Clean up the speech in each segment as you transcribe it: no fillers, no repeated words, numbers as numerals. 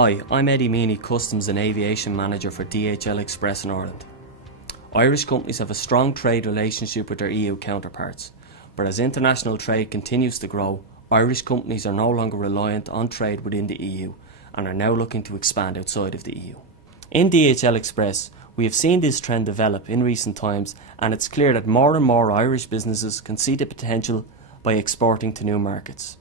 Hi, I'm Eddie Meany, Customs and Aviation Manager for DHL Express in Ireland. Irish companies have a strong trade relationship with their EU counterparts, but as international trade continues to grow, Irish companies are no longer reliant on trade within the EU and are now looking to expand outside of the EU. In DHL Express, we have seen this trend develop in recent times, and it's clear that more and more Irish businesses can see the potential by exporting to new markets.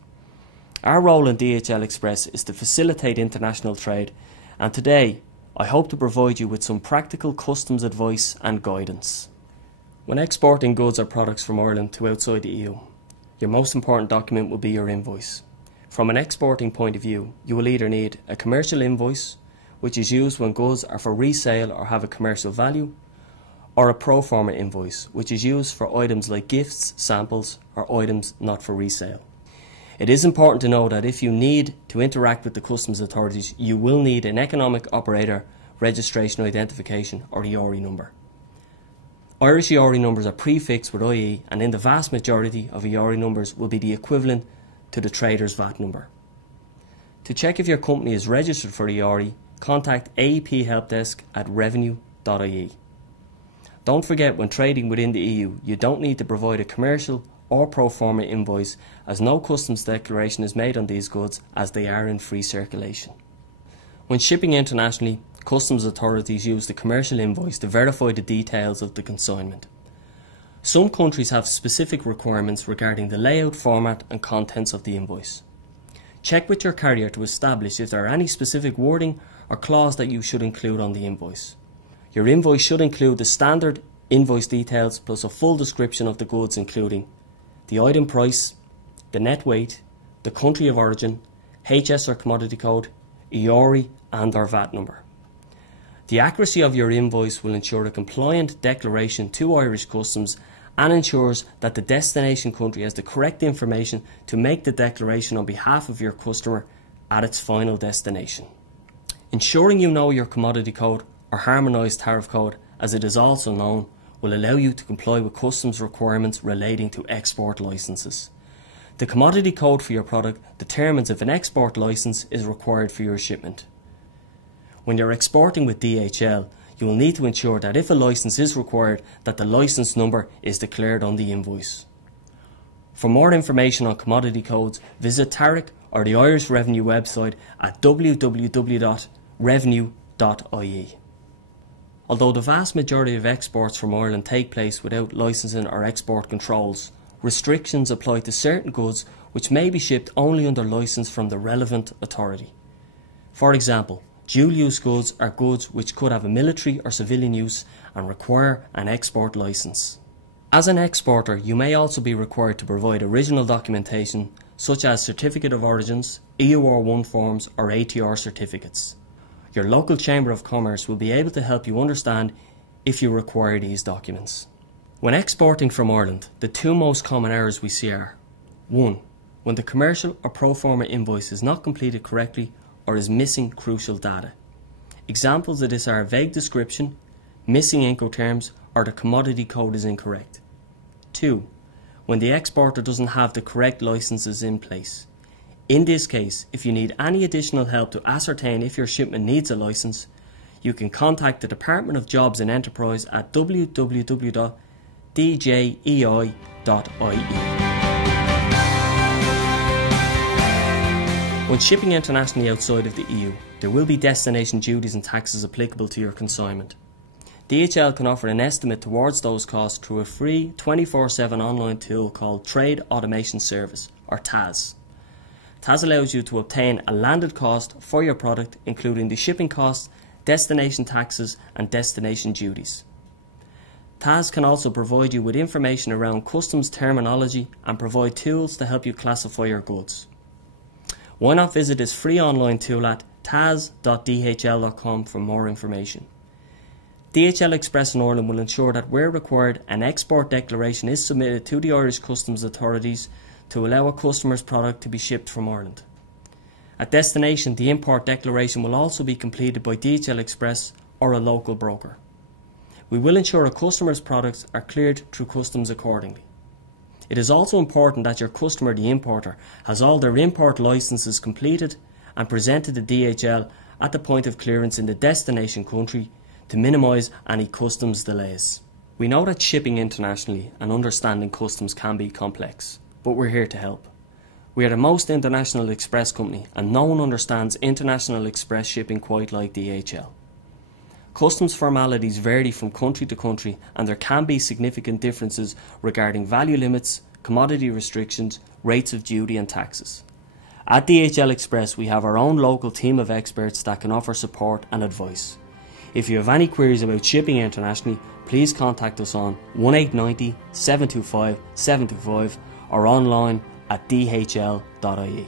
Our role in DHL Express is to facilitate international trade, and today I hope to provide you with some practical customs advice and guidance. When exporting goods or products from Ireland to outside the EU, your most important document will be your invoice. From an exporting point of view, you will either need a commercial invoice, which is used when goods are for resale or have a commercial value, or a pro forma invoice, which is used for items like gifts, samples, or items not for resale. It is important to know that if you need to interact with the customs authorities, you will need an Economic Operator Registration Identification, or EORI number. Irish EORI numbers are prefixed with IE, and in the vast majority of EORI numbers will be the equivalent to the trader's VAT number. To check if your company is registered for EORI, contact AEP Helpdesk at revenue.ie. Don't forget, when trading within the EU, you don't need to provide a commercial or pro forma invoice, as no customs declaration is made on these goods as they are in free circulation. When shipping internationally, customs authorities use the commercial invoice to verify the details of the consignment. Some countries have specific requirements regarding the layout, format and contents of the invoice. Check with your carrier to establish if there are any specific wording or clause that you should include on the invoice. Your invoice should include the standard invoice details plus a full description of the goods, including the item price, the net weight, the country of origin, HS or commodity code, EORI and or VAT number. The accuracy of your invoice will ensure a compliant declaration to Irish Customs and ensures that the destination country has the correct information to make the declaration on behalf of your customer at its final destination. Ensuring you know your commodity code or harmonised tariff code, as it is also known, will allow you to comply with customs requirements relating to export licences. The commodity code for your product determines if an export licence is required for your shipment. When you're exporting with DHL, you will need to ensure that if a licence is required, that the licence number is declared on the invoice. For more information on commodity codes, visit TARIC or the Irish Revenue website at www.revenue.ie. Although the vast majority of exports from Ireland take place without licensing or export controls, restrictions apply to certain goods which may be shipped only under licence from the relevant authority. For example, dual-use goods are goods which could have a military or civilian use and require an export licence. As an exporter, you may also be required to provide original documentation such as Certificate of Origins, EUR1 forms or ATR certificates. Your local Chamber of Commerce will be able to help you understand if you require these documents. When exporting from Ireland, the two most common errors we see are 1. When the commercial or pro forma invoice is not completed correctly or is missing crucial data. Examples of this are vague description, missing Incoterms, or the commodity code is incorrect. 2. When the exporter doesn't have the correct licences in place. In this case, if you need any additional help to ascertain if your shipment needs a licence, you can contact the Department of Jobs and Enterprise at www.djei.ie. When shipping internationally outside of the EU, there will be destination duties and taxes applicable to your consignment. DHL can offer an estimate towards those costs through a free 24/7 online tool called Trade Automation Service, or TAS. TAS allows you to obtain a landed cost for your product, including the shipping costs, destination taxes and destination duties. TAS can also provide you with information around customs terminology and provide tools to help you classify your goods. Why not visit this free online tool at tas.dhl.com for more information. DHL Express in Ireland will ensure that where required, an export declaration is submitted to the Irish Customs authorities to allow a customer's product to be shipped from Ireland. At destination, the import declaration will also be completed by DHL Express or a local broker. We will ensure a customer's products are cleared through customs accordingly. It is also important that your customer, the importer, has all their import licences completed and presented to DHL at the point of clearance in the destination country to minimise any customs delays. We know that shipping internationally and understanding customs can be complex, but we're here to help. We are the most international express company and no one understands international express shipping quite like DHL. Customs formalities vary from country to country and there can be significant differences regarding value limits, commodity restrictions, rates of duty and taxes. At DHL Express we have our own local team of experts that can offer support and advice. If you have any queries about shipping internationally, please contact us on 1890 725 725 or online at dhl.ie.